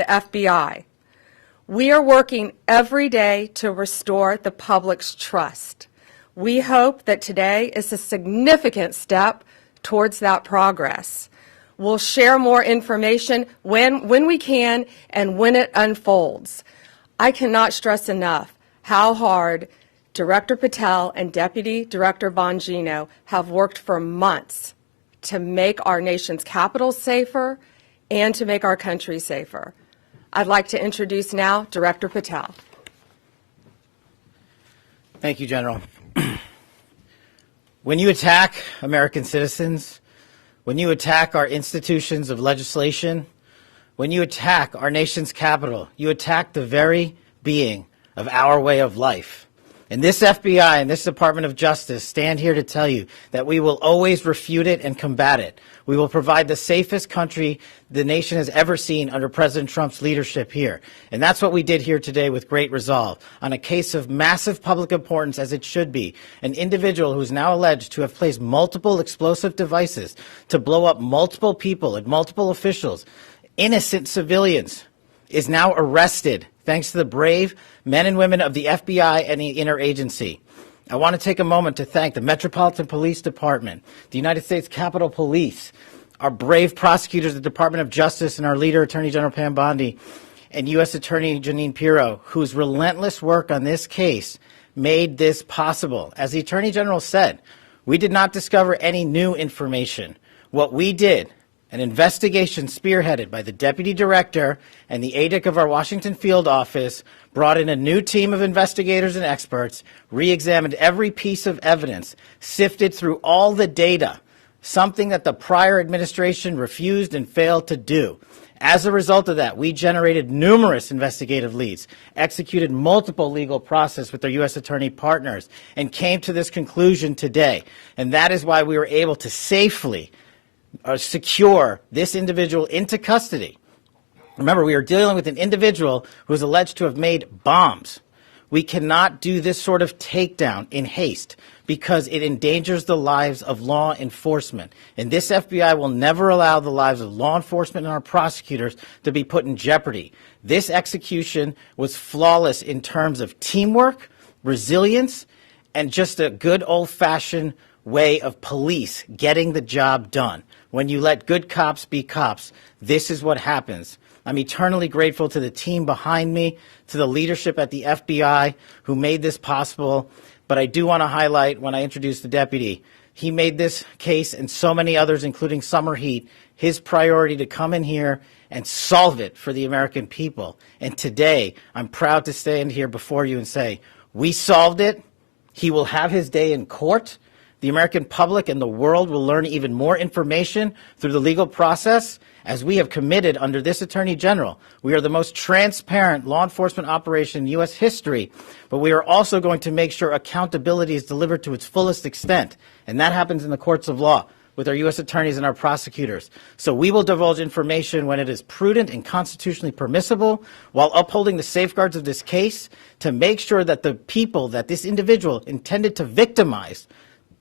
the FBI. We are working every day to restore the public's trust. We hope that today is a significant step towards that progress. We'll share more information when we can and when it unfolds. I cannot stress enough how hard Director Patel and Deputy Director Bongino have worked for months to make our nation's capital safer and to make our country safer. I'd like to introduce now Director Patel. Thank you, General. When you attack American citizens, when you attack our institutions of legislation, when you attack our nation's capital, you attack the very being of our way of life. And this FBI and this Department of Justice stand here to tell you that we will always refute it and combat it. We will provide the safest country the nation has ever seen under President Trump's leadership here. And that's what we did here today with great resolve on a case of massive public importance, as it should be. An individual who is now alleged to have placed multiple explosive devices to blow up multiple people and multiple officials, innocent civilians, is now arrested thanks to the brave men and women of the FBI and the interagency. I want to take a moment to thank the Metropolitan Police Department, the United States Capitol Police, our brave prosecutors, the Department of Justice, and our leader, Attorney General Pam Bondi, and U.S. Attorney Attorney Piro, whose relentless work on this case made this possible. As the Attorney General said, we did not discover any new information. What we did, an investigation spearheaded by the Deputy Director and the ADIC of our Washington field office, brought in a new team of investigators and experts, re-examined every piece of evidence, sifted through all the data, something that the prior administration refused and failed to do. As a result of that, we generated numerous investigative leads, executed multiple legal process with our U.S. attorney partners, and came to this conclusion today. And that is why we were able to safely secure this individual into custody. Remember, we are dealing with an individual who is alleged to have made bombs. We cannot do this sort of takedown in haste because it endangers the lives of law enforcement. And this FBI will never allow the lives of law enforcement and our prosecutors to be put in jeopardy. This execution was flawless in terms of teamwork, resilience, and just a good old-fashioned way of police getting the job done. When you let good cops be cops, this is what happens. I'm eternally grateful to the team behind me, to the leadership at the FBI who made this possible. But I do want to highlight, when I introduce the deputy, he made this case and so many others, including Summer Heat, his priority to come in here and solve it for the American people. And today, I'm proud to stand here before you and say, we solved it. He will have his day in court. The American public and the world will learn even more information through the legal process. As we have committed under this Attorney General, we are the most transparent law enforcement operation in U.S. history, but we are also going to make sure accountability is delivered to its fullest extent, and that happens in the courts of law with our U.S. attorneys and our prosecutors. So we will divulge information when it is prudent and constitutionally permissible, while upholding the safeguards of this case to make sure that the people that this individual intended to victimize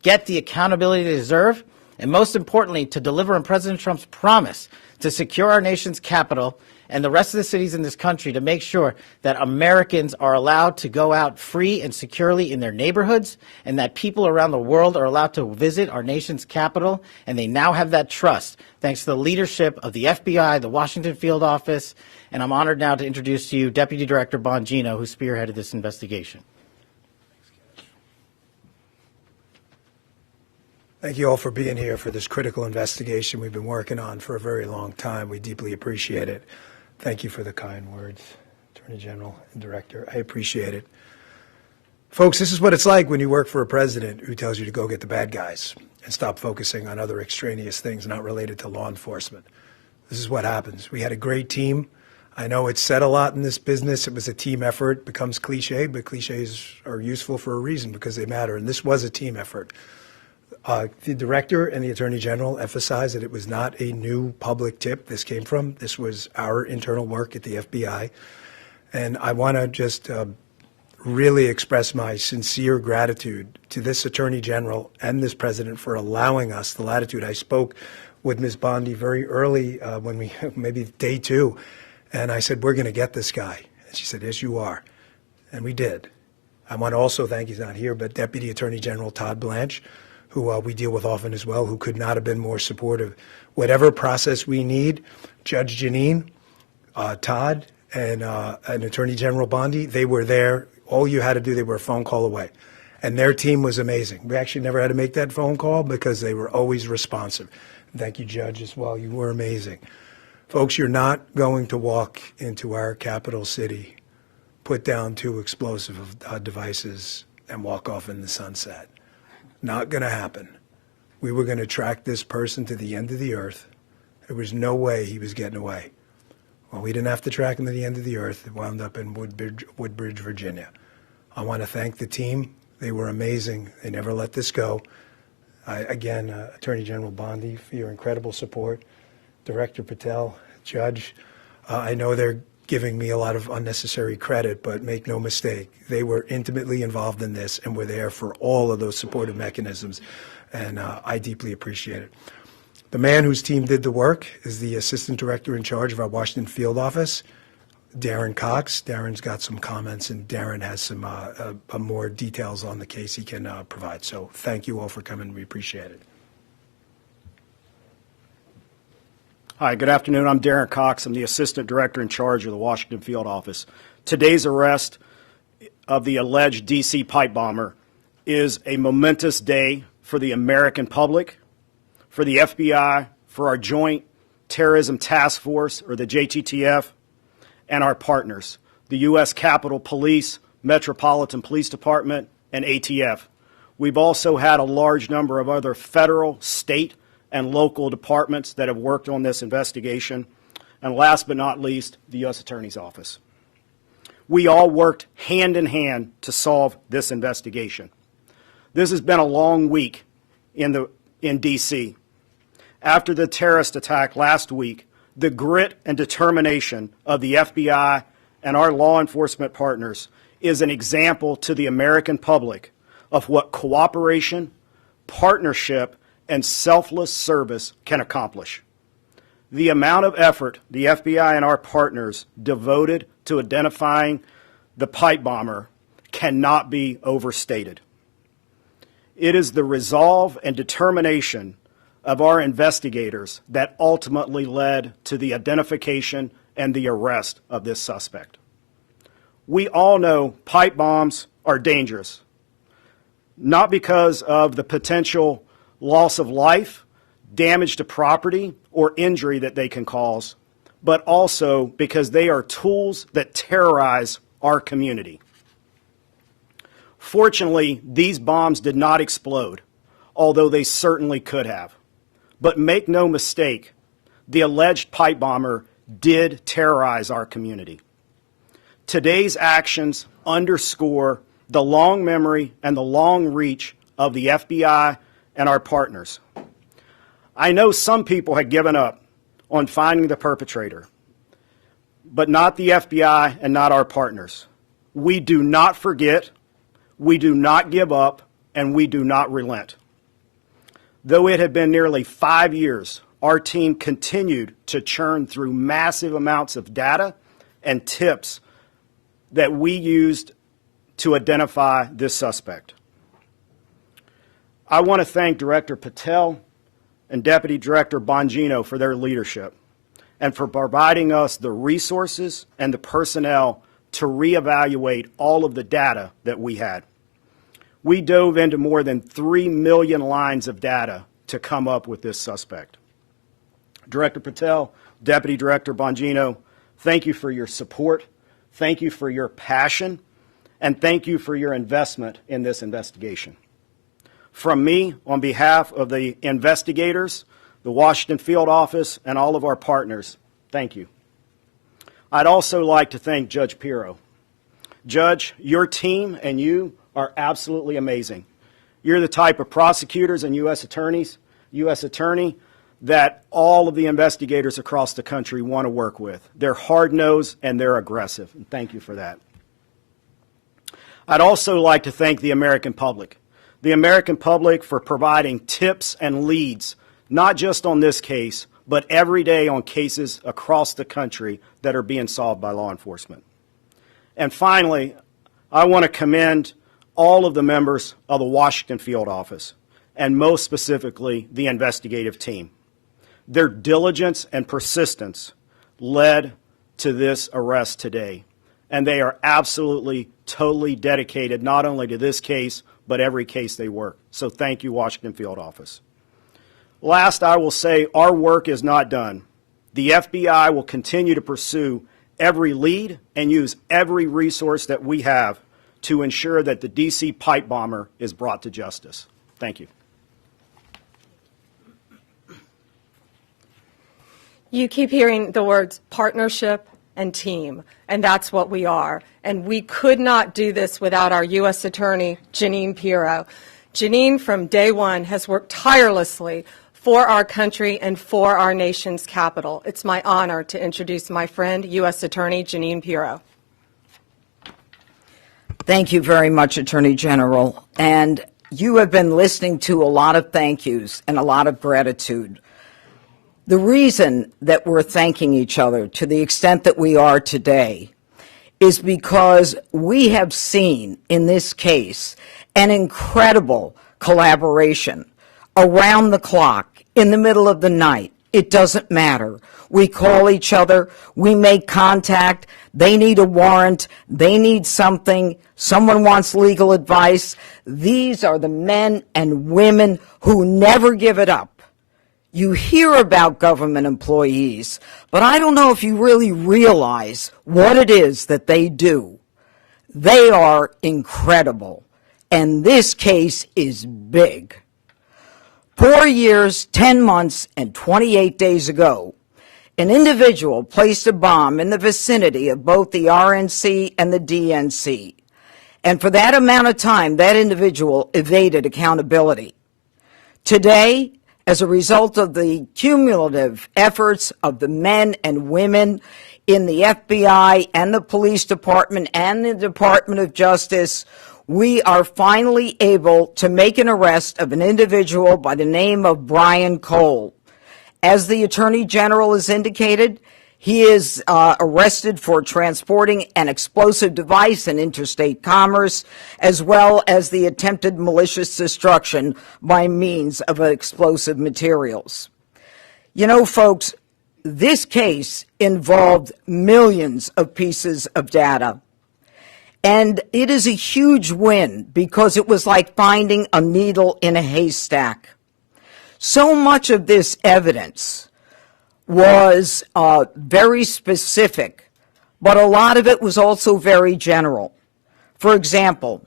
get the accountability they deserve, and most importantly, to deliver on President Trump's promise to secure our nation's capital and the rest of the cities in this country to make sure that Americans are allowed to go out free and securely in their neighborhoods, and that people around the world are allowed to visit our nation's capital, and they now have that trust thanks to the leadership of the FBI, the Washington field office, and I'm honored now to introduce to you Deputy Director Bongino, who spearheaded this investigation. Thank you all for being here for this critical investigation we've been working on for a very long time. We deeply appreciate it. Thank you for the kind words, Attorney General and Director. I appreciate it. Folks, this is what it's like when you work for a president who tells you to go get the bad guys and stop focusing on other extraneous things not related to law enforcement. This is what happens. We had a great team. I know it's said a lot in this business. It was a team effort. It becomes cliche, but cliches are useful for a reason because they matter. And this was a team effort. The Director and the Attorney General emphasized that it was not a new public tip this came from. This was our internal work at the FBI. And I want to just really express my sincere gratitude to this Attorney General and this President for allowing us the latitude. I spoke with Ms. Bondi very early when maybe day 2, And I said, we're going to get this guy. And she said, yes, you are. And we did. I want to also thank, he's not here, but Deputy Attorney General Todd Blanche, who we deal with often as well, who could not have been more supportive. Whatever process we need, Judge Janine, Todd, and Attorney General Bondi, they were there. All you had to do, they were a phone call away. And their team was amazing. We actually never had to make that phone call because they were always responsive. Thank you, Judge, as well. You were amazing. Folks, you're not going to walk into our capital city, put down 2 explosive devices, and walk off in the sunset. Not going to happen. We were going to track this person to the end of the earth. There was no way he was getting away. Well, we didn't have to track him to the end of the earth. It wound up in Woodbridge, Virginia. I want to thank the team. They were amazing. They never let this go. Again, Attorney General Bondi, for your incredible support. Director Patel, Judge, I know they're giving me a lot of unnecessary credit, but make no mistake, they were intimately involved in this and were there for all of those supportive mechanisms, and I deeply appreciate it. The man whose team did the work is the Assistant Director in charge of our Washington field office, Darren Cox. Darren's got some comments, and Darren has some more details on the case he can provide. So thank you all for coming. We appreciate it. Hi, good afternoon. I'm Darren Cox. I'm the Assistant Director in charge of the Washington field office. Today's arrest of the alleged D.C. pipe bomber is a momentous day for the American public, for the FBI, for our Joint Terrorism Task Force, or the JTTF, and our partners, the U.S. Capitol Police, Metropolitan Police Department, and ATF. We've also had a large number of other federal, state, and local departments that have worked on this investigation. And last but not least, the U.S. Attorney's Office. We all worked hand in hand to solve this investigation. This has been a long week in D.C. After the terrorist attack last week, the grit and determination of the FBI and our law enforcement partners is an example to the American public of what cooperation, partnership, and selfless service can accomplish. The amount of effort the FBI and our partners devoted to identifying the pipe bomber cannot be overstated. It is the resolve and determination of our investigators that ultimately led to the identification and the arrest of this suspect. We all know pipe bombs are dangerous, not because of the potential loss of life, damage to property, or injury that they can cause, but also because they are tools that terrorize our community. Fortunately, these bombs did not explode, although they certainly could have. But make no mistake, the alleged pipe bomber did terrorize our community. Today's actions underscore the long memory and the long reach of the FBI and our partners. I know some people had given up on finding the perpetrator, but not the FBI and not our partners. We do not forget, we do not give up, and we do not relent. Though it had been nearly 5 years, our team continued to churn through massive amounts of data and tips that we used to identify this suspect. I want to thank Director Patel and Deputy Director Bongino for their leadership and for providing us the resources and the personnel to reevaluate all of the data that we had. We dove into more than 3 million lines of data to come up with this suspect. Director Patel, Deputy Director Bongino, thank you for your support, thank you for your passion, and thank you for your investment in this investigation. From me, on behalf of the investigators, the Washington field office, and all of our partners, thank you. I'd also like to thank Judge Piro. Judge, your team and you are absolutely amazing. You're the type of prosecutors and U.S. attorney, that all of the investigators across the country want to work with. They're hard-nosed and they're aggressive, and thank you for that. I'd also like to thank the American public for providing tips and leads, not just on this case, but every day on cases across the country that are being solved by law enforcement. And finally, I want to commend all of the members of the Washington field office, and most specifically, the investigative team. Their diligence and persistence led to this arrest today, and they are absolutely, totally dedicated not only to this case, but every case they work. So thank you, Washington field office. Last, I will say our work is not done. The FBI will continue to pursue every lead and use every resource that we have to ensure that the D.C. pipe bomber is brought to justice. Thank you. You keep hearing the words partnership and team, and that's what we are. And we could not do this without our U.S. Attorney, Attorney Piro. Janine, from day one, has worked tirelessly for our country and for our nation's capital. It's my honor to introduce my friend, U.S. Attorney Attorney Piro. Thank you very much, Attorney General. And you have been listening to a lot of thank yous and a lot of gratitude. The reason that we're thanking each other to the extent that we are today is because we have seen in this case an incredible collaboration around the clock, in the middle of the night. It doesn't matter. We call each other, we make contact, they need a warrant, they need something, someone wants legal advice. These are the men and women who never give it up. You hear about government employees, but I don't know if you really realize what it is that they do. They are incredible, and this case is big. 4 years, 10 months, and 28 days ago, an individual placed a bomb in the vicinity of both the RNC and the DNC. And for that amount of time, that individual evaded accountability. Today, as a result of the cumulative efforts of the men and women in the FBI and the police department and the Department of Justice, we are finally able to make an arrest of an individual by the name of Brian Cole. As the Attorney General has indicated, he is arrested for transporting an explosive device in interstate commerce, as well as the attempted malicious destruction by means of explosive materials. You know, folks, this case involved millions of pieces of data. And it is a huge win because it was like finding a needle in a haystack. So much of this evidence was very specific, but a lot of it was also very general. For example,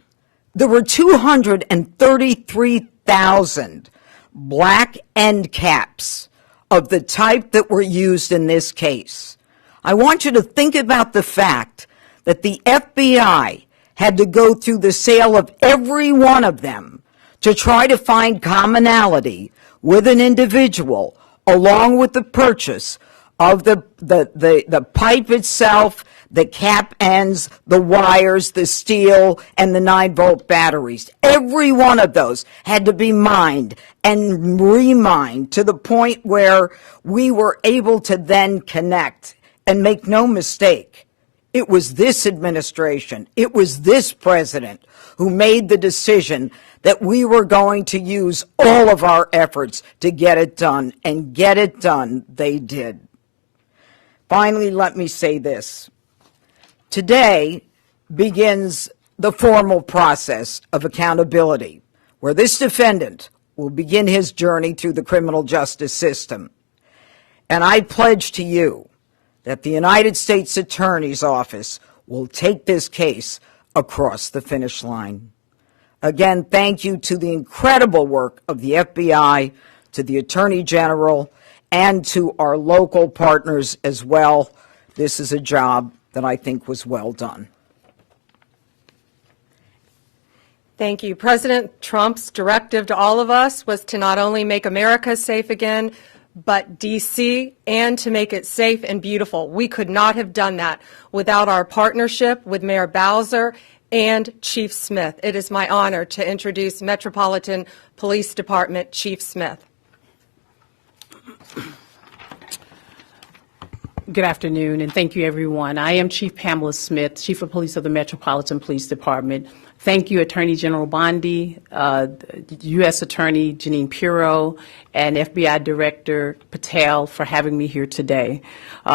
there were 233,000 black end caps of the type that were used in this case. I want you to think about the fact that the FBI had to go through the sale of every one of them to try to find commonality with an individual, along with the purchase of the pipe itself, the cap ends, the wires, the steel, and the 9-volt batteries. Every one of those had to be mined and remined to the point where we were able to then connect. And make no mistake, it was this administration, it was this president who made the decision that we were going to use all of our efforts to get it done, and get it done they did. Finally, let me say this. Today begins the formal process of accountability, where this defendant will begin his journey through the criminal justice system. And I pledge to you that the United States Attorney's Office will take this case across the finish line. Again, thank you to the incredible work of the FBI, to the Attorney General, and to our local partners as well. This is a job that I think was well done. Thank you. President Trump's directive to all of us was to not only make America safe again, but D.C., and to make it safe and beautiful. We could not have done that without our partnership with Mayor Bowser and Chief Smith. It is my honor to introduce Metropolitan Police Department Chief Smith. Good afternoon, and thank you, everyone. I am Chief Pamela Smith, Chief of Police of the Metropolitan Police Department. Thank you, Attorney General Bondi, U.S. Attorney Attorney Piro, and FBI Director Patel for having me here today.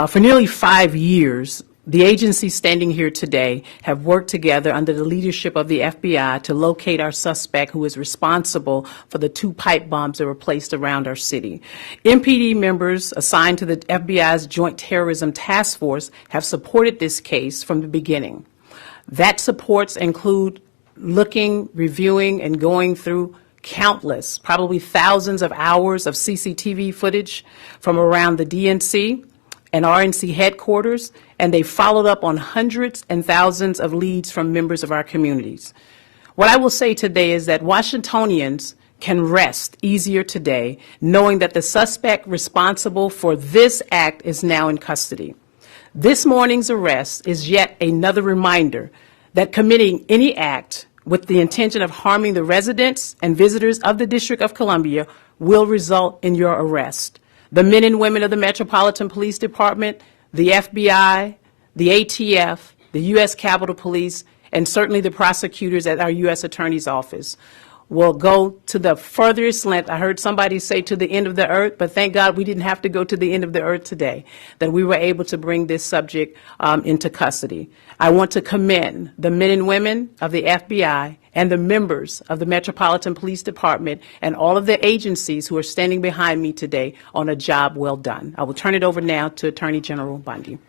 For nearly 5 years, the agencies standing here today have worked together under the leadership of the FBI to locate our suspect who is responsible for the 2 pipe bombs that were placed around our city. MPD members assigned to the FBI's Joint Terrorism Task Force have supported this case from the beginning. That supports include looking, reviewing, and going through countless, probably thousands of hours of CCTV footage from around the DNC and RNC headquarters, and they followed up on hundreds and thousands of leads from members of our communities. What I will say today is that Washingtonians can rest easier today knowing that the suspect responsible for this act is now in custody. This morning's arrest is yet another reminder that committing any act with the intention of harming the residents and visitors of the District of Columbia will result in your arrest. The men and women of the Metropolitan Police Department, the FBI, the ATF, the U.S. Capitol Police, and certainly the prosecutors at our U.S. Attorney's Office will go to the furthest length. I heard somebody say to the end of the earth, but thank God we didn't have to go to the end of the earth today, that we were able to bring this subject into custody. I want to commend the men and women of the FBI and the members of the Metropolitan Police Department and all of the agencies who are standing behind me today on a job well done. I will turn it over now to Attorney General Bondi.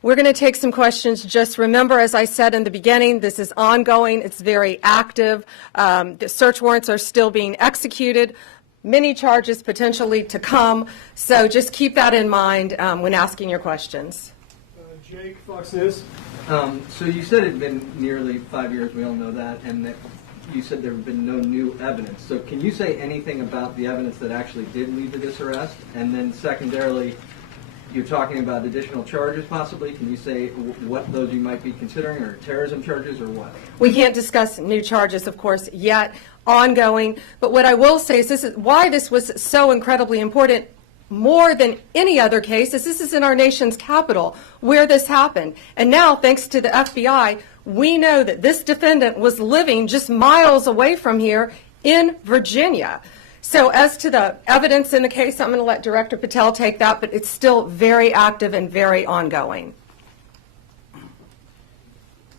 We're going to take some questions. Just remember, as I said in the beginning, this is ongoing. It's very active. The search warrants are still being executed. Many charges potentially to come. So just keep that in mind when asking your questions. Jake, Fox News. So you said it had been nearly 5 years, we all know that, and that you said there have been no new evidence. So can you say anything about the evidence that actually did lead to this arrest? And then secondarily, you're talking about additional charges possibly. Can you say what those you might be considering, or terrorism charges, or what? We can't discuss new charges, of course, yet, ongoing. But what I will say is this is why this was so incredibly important. More than any other case, this is in our nation's capital where this happened. And now, thanks to the FBI, we know that this defendant was living just miles away from here in Virginia. So as to the evidence in the case, I'm going to let Director Patel take that, but it's still very active and very ongoing.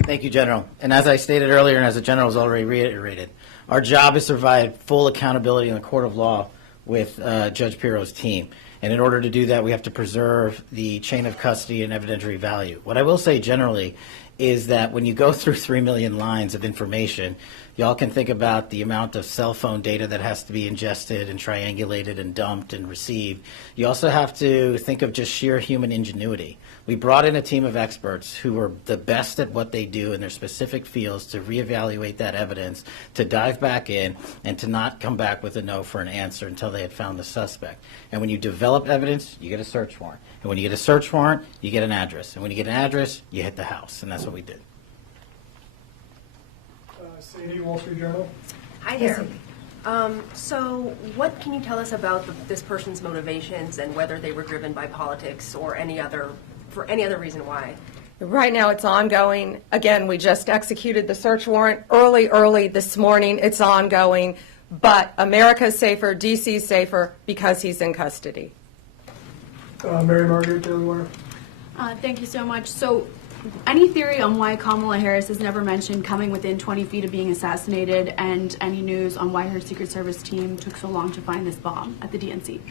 Thank you, General. And as I stated earlier, and as the General has already reiterated, our job is to provide full accountability in the court of law with Judge Piro's team. And in order to do that, we have to preserve the chain of custody and evidentiary value. What I will say generally is that when you go through 3 million lines of information, y'all can think about the amount of cell phone data that has to be ingested and triangulated and dumped and received. You also have to think of just sheer human ingenuity. We brought in a team of experts who were the best at what they do in their specific fields to reevaluate that evidence, to dive back in, and to not come back with a no for an answer until they had found the suspect. And when you develop evidence, you get a search warrant. And when you get a search warrant, you get an address. And when you get an address, you hit the house. And that's what we did. Sadie, Wall Street Journal. Hi there. So what can you tell us about this person's motivations and whether they were driven by politics or for any other reason why? Right now it's ongoing. Again, we just executed the search warrant early this morning. It's ongoing. But America's safer, DC's safer because he's in custody. Mary Margaret, Daily Wire. Thank you so much. So any theory on why Kamala Harris has never mentioned coming within 20 feet of being assassinated, and any news on why her Secret Service team took so long to find this bomb at the DNC?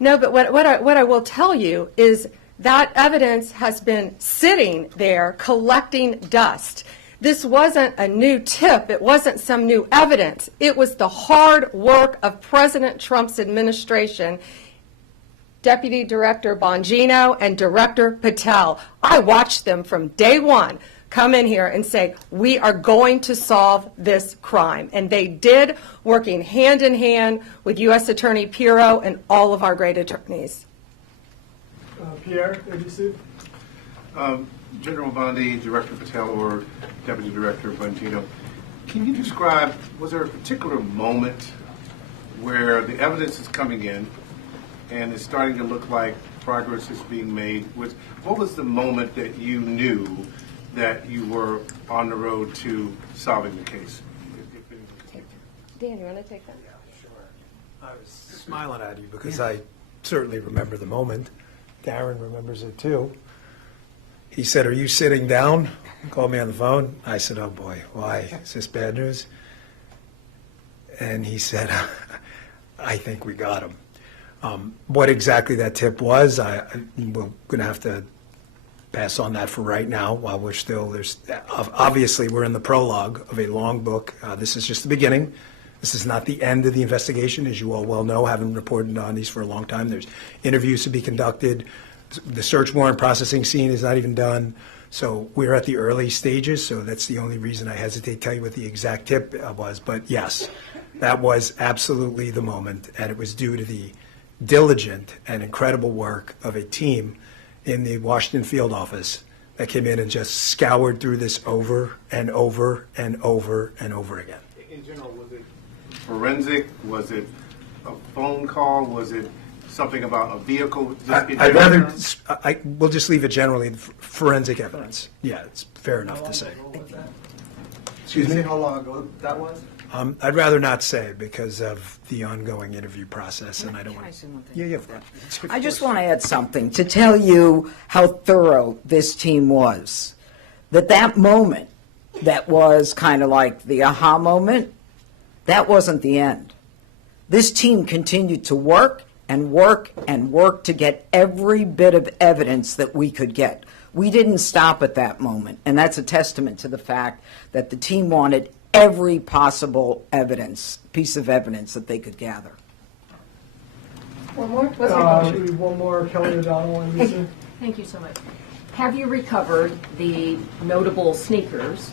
No, but what I will tell you is that evidence has been sitting there collecting dust. This wasn't a new tip. It wasn't some new evidence. It was the hard work of President Trump's administration, Deputy Director Bongino and Director Patel. I watched them from day one come in here and say, we are going to solve this crime. And they did, working hand in hand with U.S. Attorney Piro and all of our great attorneys. Pierre, ABC. General Bondi, Director Patel, or Deputy Director Bongino, can you describe, was there a particular moment where the evidence is coming in and it's starting to look like progress is being made. What was the moment that you knew that you were on the road to solving the case? Dan, you want to take that? Yeah, sure. I was smiling at you because I certainly remember the moment. Darren remembers it too. He said, "Are you sitting down?" He called me on the phone. I said, "Oh boy, why? Is this bad news?" And he said, "I think we got him." What exactly that tip was, we're going to have to pass on that for right now while we're still, obviously we're in the prologue of a long book. This is just the beginning. This is not the end of the investigation, as you all well know, having reported on these for a long time. There's interviews to be conducted. The search warrant processing scene is not even done. So we're at the early stages, so that's the only reason I hesitate to tell you what the exact tip was. But yes, that was absolutely the moment, and it was due to the diligent and incredible work of a team in the Washington field office that came in and just scoured through this over and over and over and over again. In general, was it forensic? Was it a phone call? Was it something about a vehicle? We'll just leave it generally forensic evidence. Yeah, it's fair enough to say. Excuse me? How long ago that was? I'd rather not say because of the ongoing interview process, and I don't want to. Yeah. I just want to add something to tell you how thorough this team was. That moment that was kind of like the aha moment, that wasn't the end. This team continued to work and work and work to get every bit of evidence that we could get. We didn't stop at that moment, and that's a testament to the fact that the team wanted every possible piece of evidence that they could gather. One more? Actually, one more, Kelly O'Donnell, NBC. Thank you so much. Have you recovered the notable sneakers?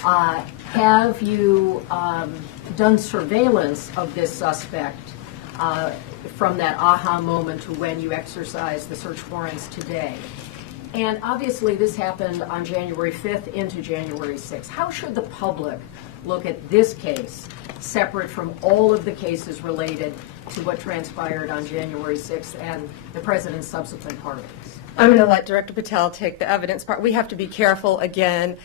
Have you done surveillance of this suspect from that aha moment to when you exercised the search warrants today? And obviously this happened on January 5th into January 6th. How should the public look at this case separate from all of the cases related to what transpired on January 6th and the president's subsequent pardons? I'm going to let Director Patel take the evidence part. We have to be careful. Again,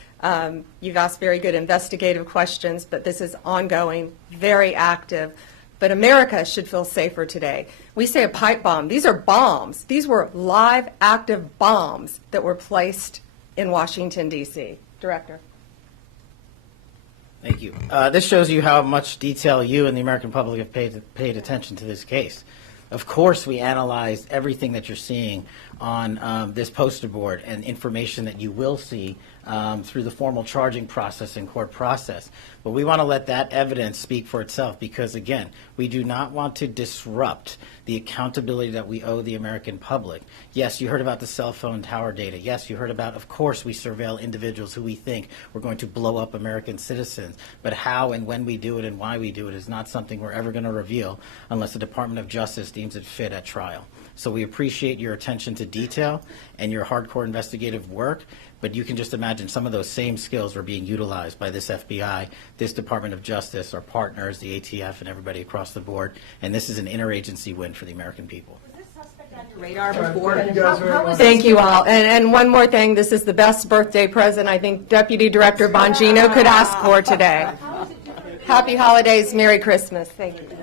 you've asked very good investigative questions, but this is ongoing, very active. But America should feel safer today. We say a pipe bomb. These are bombs. These were live, active bombs that were placed in Washington, D.C. Director. Thank you. This shows you how much detail you and the American public have paid attention to this case. Of course, we analyzed everything that you're seeing on this poster board and information that you will see through the formal charging process and court process. But we want to let that evidence speak for itself because, again, we do not want to disrupt the accountability that we owe the American public. Yes, you heard about the cell phone tower data. Yes, you heard about, of course, we surveil individuals who we think we're going to blow up American citizens. But how and when we do it and why we do it is not something we're ever going to reveal unless the Department of Justice deems it fit at trial. So we appreciate your attention to detail and your hardcore investigative work, but you can just imagine some of those same skills were being utilized by this FBI, this Department of Justice, our partners, the ATF, and everybody across the board. And this is an interagency win for the American people. Was this suspect on your radar before? Thank you guys very much. Thank you all. And one more thing, this is the best birthday present I think Deputy Director Bongino could ask for today. Happy holidays, Merry Christmas. Thank you.